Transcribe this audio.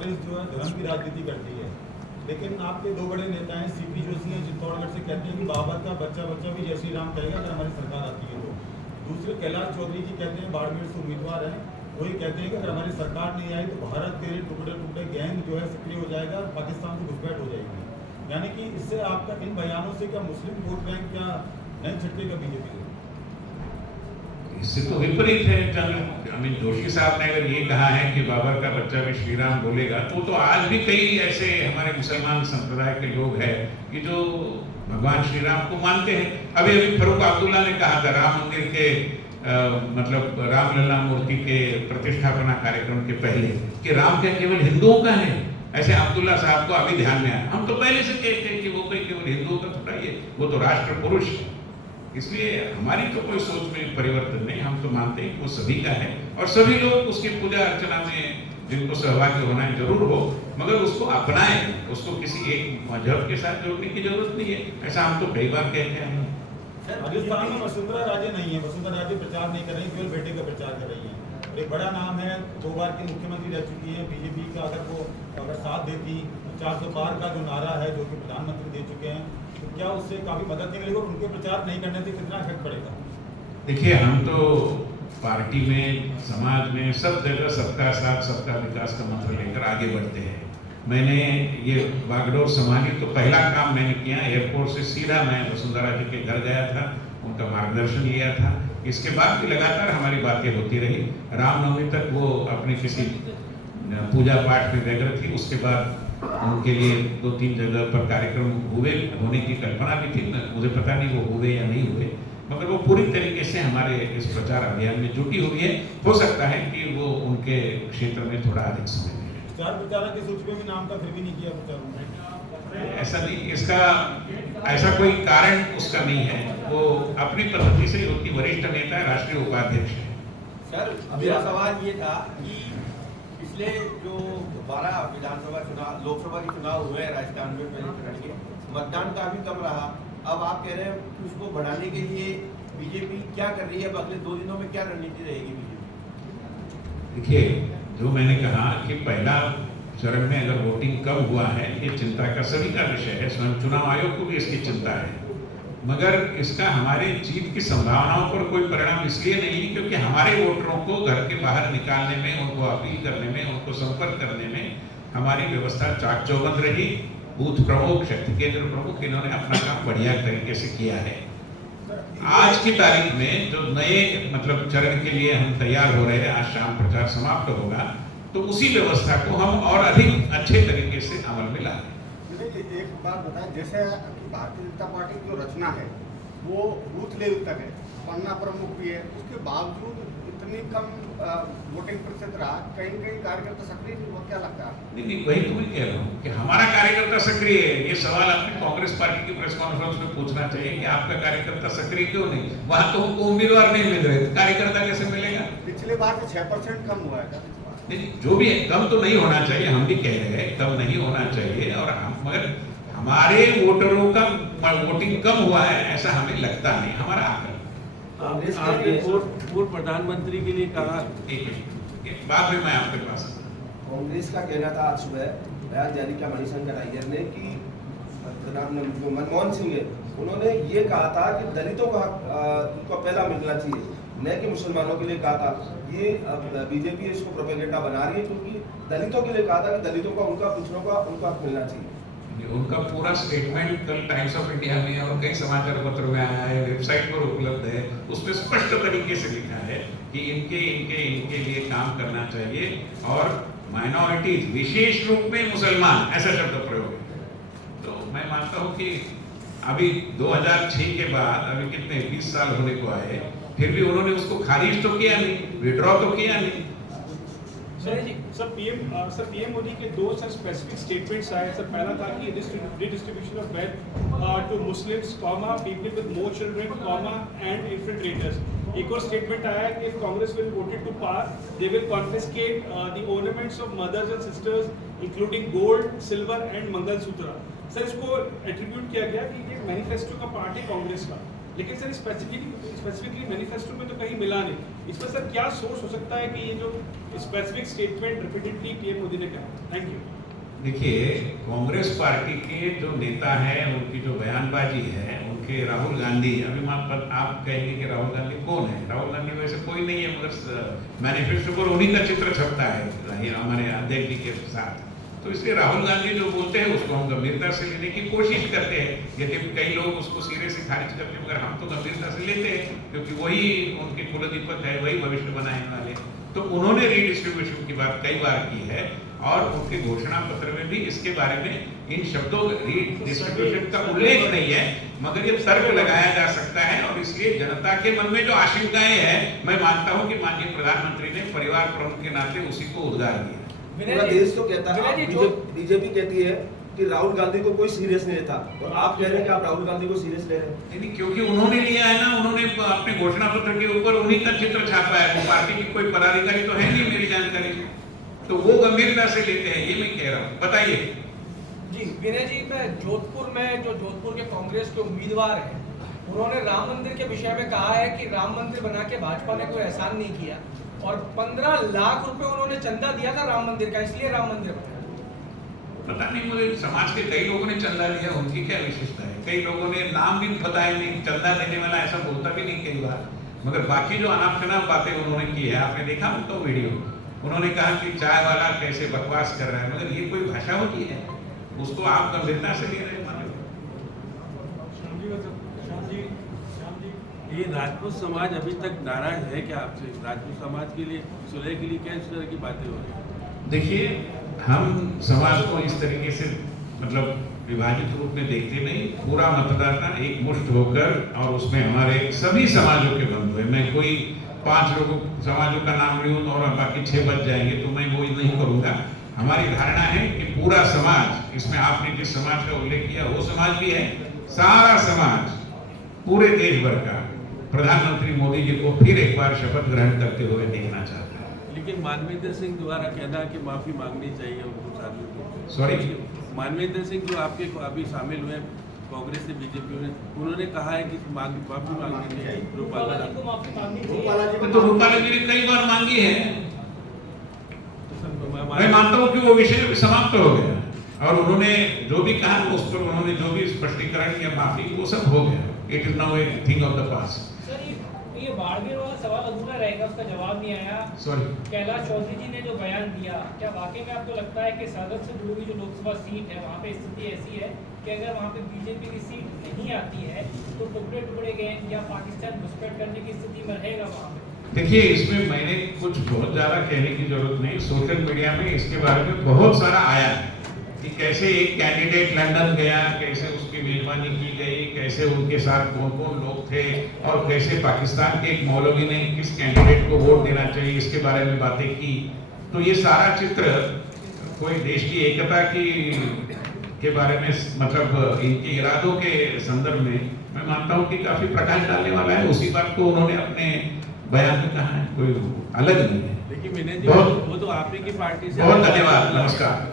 कांग्रेस जो है धर्म की राजनीति करती है, लेकिन आपके दो बड़े नेता हैं सीपी जोशी हैं चित्तौड़गढ़ से, कहते हैं कि बाबर का बच्चा बच्चा भी जय श्री राम कहेगा अगर हमारी सरकार आती है तो। दूसरे कैलाश चौधरी जी कहते हैं, बाड़मेर से उम्मीदवार हैं, वही कहते हैं कि अगर हमारी सरकार नहीं आई तो भारत तेरे टुकड़े टुकड़े गैंग जो है सक्रिय हो जाएगा और पाकिस्तान को घुसपैठ हो जाएगी। यानी कि इससे आपका इन बयानों से क्या मुस्लिम वोट बैंक क्या नहीं झटकेगा बीजेपी को? इससे तो विपरीत है। अमित जोशी साहब ने अगर ये कहा है कि बाबर का बच्चा भी श्री राम बोलेगा, तो आज भी कई ऐसे हमारे मुसलमान संप्रदाय के लोग हैं कि जो भगवान श्री राम को मानते हैं। अभी फरूक अब्दुल्ला ने कहा था राम मंदिर के मतलब रामलला मूर्ति के प्रतिष्ठापना कार्यक्रम के पहले कि राम क्या केवल हिंदुओं का है। ऐसे अब्दुल्ला साहब को अभी ध्यान में आया। हम तो पहले से कहते हैं कि वो कोई केवल हिंदुओं का थोड़ा ही है, वो तो राष्ट्र पुरुष है। इसलिए हमारी तो कोई सोच में परिवर्तन नहीं, हम तो मानते हैं कि वो सभी का है और सभी लोग उसकी पूजा अर्चना में जिनको सहभागी होना है जरूर हो, मगर उसको अपनाएं, उसको किसी एक मजहब के साथ जोड़ने की जरूरत नहीं है। ऐसा हम तो कई बार कहते हैं। राजस्थान में वसुंधरा राजे नहीं है, वसुंधरा राजे प्रचार नहीं कर रही, केवल बेटे का प्रचार कर रही है। एक बड़ा नाम है, 2 बार की मुख्यमंत्री रह चुकी है बीजेपी का, अगर साथ देती 400 पार का जो नारा है जो कि प्रधानमंत्री दे चुके हैं, तो क्या उससे काफी मदद नहीं मिलेगी और उनके प्रचार नहीं करने से कितना इफेक्ट पड़ेगा? देखिए, हम तो पार्टी में, समाज में सब जगह सबका साथ सबका विकास का मंत्र लेकर आगे बढ़ते हैं। मैंने ये बागडोर संभाली तो पहला काम मैंने किया, एयरपोर्ट से सीधा मैं वसुंधरा जी के घर गया था, उनका मार्गदर्शन लिया था। इसके बाद भी लगातार हमारी बातें होती रही। रामनवमी तक वो अपने किसी पूजा पाठ में व्यग्र थी। उसके बाद उनके लिए 2-3 जगह पर कार्यक्रम हुए, होने की कल्पना भी थी। मुझे पता नहीं वो हुए या नहीं हुए, मगर वो पूरी तरीके से हमारे इस प्रचार अभियान में जुटी हुई है। हो सकता है कि वो उनके क्षेत्र में थोड़ा अधिक समय दें। स्टार प्रचारक की सूची में भी नाम का फिर भी नहीं किया प्रचार? ऐसा नहीं, इसका ऐसा कोई कारण उसका नहीं है। वो अपनी पद्धति से उनकी वरिष्ठ नेता है, राष्ट्रीय उपाध्यक्ष है। सर, मेरा सवाल ये था कि पिछले जो 12 विधानसभा चुनाव, लोकसभा के चुनाव हुए हैं राजस्थान में, पहले चरण के मतदान काफी कम रहा। अब आप कह रहे हैं कि उसको बढ़ाने के लिए बीजेपी क्या कर रही है? अब अगले 2 दिनों में क्या रणनीति रहेगी बीजेपी? देखिए, जो मैंने कहा कि पहला चरण में अगर वोटिंग कम हुआ है, ये चिंता का सभी का विषय है। स्वयं चुनाव आयोग को भी इसकी चिंता है, मगर इसका हमारे जीत की संभावनाओं पर कोई परिणाम इसलिए नहीं क्योंकि हमारे वोटरों को घर के बाहर निकालने में, उनको अपील करने में, उनको संपर्क करने में हमारी व्यवस्था चाक चौबंद रही। बूथ प्रमुख, शक्ति केंद्र प्रमुख, इन्होंने अपना काम बढ़िया तरीके से किया है। आज की तारीख में जो नए मतलब चरण के लिए हम तैयार हो रहे हैं, आज शाम प्रचार समाप्त होगा, तो उसी व्यवस्था को हम और अधिक अच्छे तरीके से अमल में लाएं। एक बात बताएं, जैसे भारतीय जनता पार्टी की जो रचना है वो बूथ लेवल तक है, पन्ना प्रमुख भी है, उसके बावजूद इतनी कम वोटिंग प्रतिशत रहा, कहीं कहीं कार्यकर्ता सक्रिय नहीं हुआ, क्या लगता है? नहीं, वही तो मैं कह रहा हूँ कि हमारा कार्यकर्ता सक्रिय है। ये सवाल आपने कांग्रेस पार्टी की प्रेस कॉन्फ्रेंस में पूछना चाहिए कि आपका कार्यकर्ता सक्रिय क्यों नहीं? वहां तो उनको उम्मीदवार नहीं मिल रहे, कार्यकर्ता कैसे मिलेगा? पिछले बार से 6% कम हुआ है। नहीं, जो भी है, कम तो नहीं होना चाहिए, हम भी कह रहे हैं कम नहीं होना चाहिए, और मगर हमारे वोटरों का वोटिंग कम हुआ है ऐसा हमें लगता नहीं, हमारा आकलन। आपने पूर्व प्रधानमंत्री के लिए कहा, एक बात में मैं आपके पास, कांग्रेस का कहना था आज सुबह बयान जारी किया मणिशंकर अय्यर ने कि प्रधानमंत्री मनमोहन सिंह है, उन्होंने ये कहा था कि दलितों का उनको पहला मिलना चाहिए, न कि मुसलमानों के लिए कहा था। ये बीजेपी इसको प्रोपेगेंडा बना रही है क्योंकि दलितों के लिए कहा था कि दलितों का, उनका पिछड़ों का उनको हक मिलना चाहिए। उनका पूरा स्टेटमेंट कल टाइम्स ऑफ इंडिया में और कई समाचार पत्रों में आया है, वेबसाइट पर उपलब्ध है। उसमें स्पष्ट तरीके से लिखा है कि इनके लिए काम करना चाहिए और माइनॉरिटीज, विशेष रूप में मुसलमान, ऐसा शब्द प्रयोग है। तो मैं मानता हूँ कि अभी 2006 के बाद अभी कितने 20 साल होने को आए, फिर भी उन्होंने उसको खारिज तो किया नहीं, विड्रॉ तो किया नहीं। सर पीएम मोदी के 2 स्पेसिफिक स्टेटमेंट्स आए। सर पहला था कि redistribution of wealth to Muslims, people with more children, and infiltrators. एक और स्टेटमेंट आया कि if Congress will voted to pass, they will confiscate the ornaments of mothers and sisters including gold, silver and mangalsutra. Sir इसको attribute किया गया कि ये manifesto का पार्ट है कांग्रेस का, लेकिन सर स्पेसिफिकली मैनिफेस्टो में तो कहीं मिला नहीं। इसमें सर क्या सोर्स हो सकता है कि ये जो specific statement repeatedly PM Modi ने कहा? Thank you. देखिए, कांग्रेस पार्टी के जो नेता हैं, उनकी जो बयानबाजी है, उनके राहुल गांधी, अभी आप कहेंगे कि राहुल गांधी कौन है? राहुल गांधी वैसे कोई नहीं है, मगर मैनिफेस्टो पर उन्हीं का चित्र छपता है हमारे अध्यक्ष जी के साथ। तो इसलिए राहुल गांधी जो बोलते हैं उसको हम गंभीरता से लेने की कोशिश करते हैं। यदि कई लोग उसको सिरे से खारिज करते हैं, मगर हम तो गंभीरता से लेते हैं, क्योंकि वही उनके कुलदीपक है, वही भविष्य बनाने वाले। तो उन्होंने रीडिस्ट्रीब्यूशन की बात कई बार की है और उनके घोषणा पत्र में भी इसके बारे में इन शब्दों रीडिस्ट्रीब्यूशन का उल्लेख नहीं है, मगर ये तर्क लगाया जा सकता है। और इसलिए जनता के मन में जो आशंकाएं हैं, मैं मानता हूं कि माननीय प्रधानमंत्री ने परिवार प्रमुख के नाते उसी को उद्गार दिया। पूरा देश तो कहता है, बीजेपी कहती है कि राहुल गांधी को कोई सीरियस नहीं लेता, और आप कह रहे हैं कि आप राहुल गांधी को सीरियस ले रहे हैं। नहीं, क्योंकि उन्होंने लिया है ना, उन्होंने अपने घोषणा पत्र के ऊपर उन्हीं का चित्र छापा है। वो पार्टी की कोई पदाधिकारी तो है नहीं मेरी जानकारी, तो वो गंभीरता से लेते हैं, ये मैं कह रहा हूँ। बताइए जी विनय जी, मैं जोधपुर में जो जोधपुर के कांग्रेस के उम्मीदवार हैं, उन्होंने राम मंदिर के विषय में कहा है कि राम मंदिर बना के भाजपा ने कोई एहसान नहीं किया, और 15 लाख रुपए उन्होंने चंदा दिया था राम मंदिर का, इसलिए राम मंदिर बना। पता नहीं, मुझे समाज के कई लोगों ने चंदा लिया, उनकी क्या विशेषता है? कई लोगों ने नाम भी बताए नहीं, चंदा देने वाला ऐसा बोलता भी नहीं कई बार, मगर बाकी जो अनाप शनाप बातें उन्होंने की है, आपने देखा उनका वीडियो। उन्होंने कहा कि चाय वाला कैसे बकवास कर रहा है, मगर ये कोई भाषा होती है? उसको आप गंभीरता से ले रहे हैं। ये राजपूत समाज अभी तक नाराज है क्या आपसे? राजपूत समाज के लिए सुलह के लिए क्या इस तरह की बातें हो रही है? देखिए, हम समाज को इस तरीके से मतलब विभाजित रूप में देखते नहीं। पूरा मतदाता एक मुष्ट होकर, और उसमें हमारे सभी समाजों के बंधु हैं। मैं कोई 5 लोगों समाजों का नाम लूँ और बाकी 6 बच जाएंगे, तो मैं वो नहीं करूँगा। हमारी धारणा है कि पूरा समाज, इसमें आपने जिस समाज का उल्लेख किया वो समाज भी है, सारा समाज पूरे देश भर का प्रधानमंत्री मोदी जी को फिर एक बार शपथ ग्रहण करते हुए देखना चाहता है। लेकिन मानवेंद्र सिंह द्वारा कहना कि माफी मांगनी चाहिए उनको साथियों को। सॉरी, मानवेंद्र सिंह जो आपके अभी शामिल हुए कांग्रेस से बीजेपी में, उन्होंने कहा है कि माफी मांगनी चाहिए रूपाला जी को, माफी मांगनी चाहिए। तो रूपाला जी ने कई बार मांगी है। मैं मानता हूँ कि वो विषय समाप्त हो गया, और उन्होंने जो भी कहा उस पर उन्होंने जो भी स्पष्टीकरण या माफी, वो सब हो गया। It is now a thing of the past. Sir, ये बाड़मेर वाला सवाल अधूरा रहेगा, उसका जवाब नहीं आया। सॉरी, कैलाश चौधरी जी ने जो बयान दिया, क्या वाकई में आपको लगता है कि सागर से जुड़ी हुई जो लोकसभा सीट है, वहाँ पे स्थिति ऐसी है कि अगर वहाँ पे बीजेपी की सीट नहीं आती है तो टुकड़े टुकड़े गैंग या पाकिस्तान घुसपैठ करने की स्थिति में रहेगा वहाँ पे? देखिए, इसमें मैंने कुछ बहुत ज्यादा कहने की जरूरत नहीं। सोशल मीडिया में इसके बारे में बहुत सारा आया है कि कैसे एक कैंडिडेट लंदन गया, कैसे उसकी मेजबानी की गई, कैसे उनके साथ कौन कौन लोग थे, और कैसे पाकिस्तान के एक मौलवी ने किस कैंडिडेट को वोट देना चाहिए, इसके बारे में बातें की। तो ये सारा चित्र कोई देश की एकता के बारे में, मतलब इनके इरादों के संदर्भ में मैं मानता हूँ कि काफी प्रकाश डालने वाला है। उसी बात को उन्होंने अपने बयान में कहा है, कोई अलग नहीं है। लेकिन विनय जी, बहुत वो तो आप ही की पार्टी से। बहुत धन्यवाद, नमस्कार।